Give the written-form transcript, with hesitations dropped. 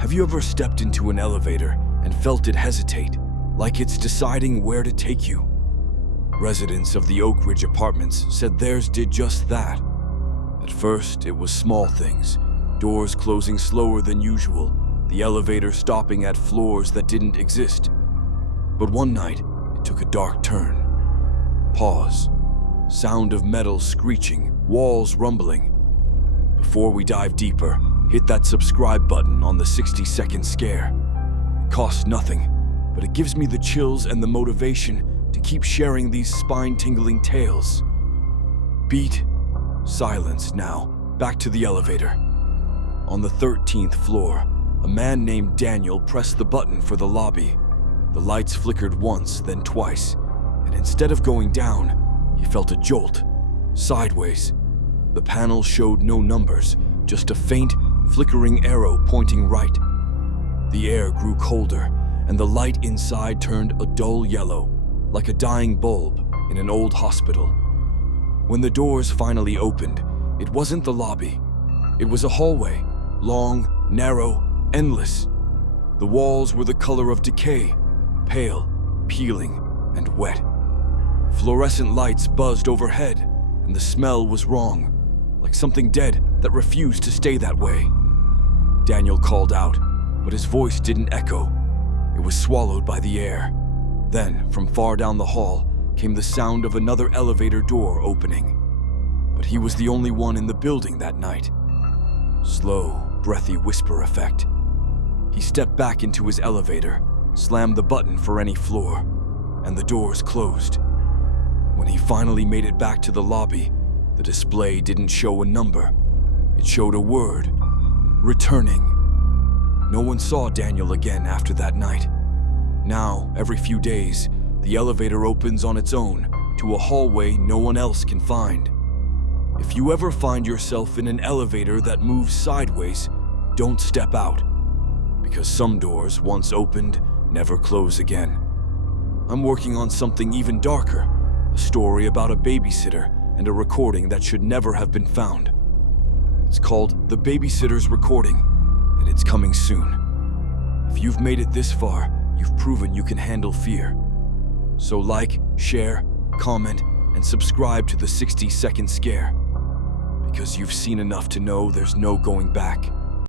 Have you ever stepped into an elevator and felt it hesitate, like it's deciding where to take you? Residents of the Oak Ridge apartments said theirs did just that. At first, it was small things, doors closing slower than usual, the elevator stopping at floors that didn't exist. But one night, it took a dark turn. Pause. Sound of metal screeching, walls rumbling. Before we dive deeper, hit that subscribe button on the 60-second scare. It costs nothing, but it gives me the chills and the motivation to keep sharing these spine-tingling tales. Beat. Silence now. Back to the elevator. On the 13th floor, a man named Daniel pressed the button for the lobby. The lights flickered once, then twice, and instead of going down, he felt a jolt. Sideways. The panel showed no numbers, just a faint, flickering arrow pointing right. The air grew colder, and the light inside turned a dull yellow, like a dying bulb in an old hospital. When the doors finally opened, it wasn't the lobby. It was a hallway, long, narrow, endless. The walls were the color of decay, pale, peeling, and wet. Fluorescent lights buzzed overhead, and the smell was wrong, like something dead that refused to stay that way. Daniel called out, but his voice didn't echo. It was swallowed by the air. Then, from far down the hall, came the sound of another elevator door opening. But he was the only one in the building that night. Slow, breathy whisper effect. He stepped back into his elevator, slammed the button for any floor, and the doors closed. When he finally made it back to the lobby, the display didn't show a number. It showed a word: returning. No one saw Daniel again after that night. Now, every few days, the elevator opens on its own to a hallway no one else can find. If you ever find yourself in an elevator that moves sideways, don't step out, because some doors, once opened, never close again. I'm working on something even darker, a story about a babysitter and a recording that should never have been found. It's called The Babysitter's Recording, and it's coming soon. If you've made it this far, you've proven you can handle fear. So like, share, comment, and subscribe to the 60-second scare, because you've seen enough to know there's no going back.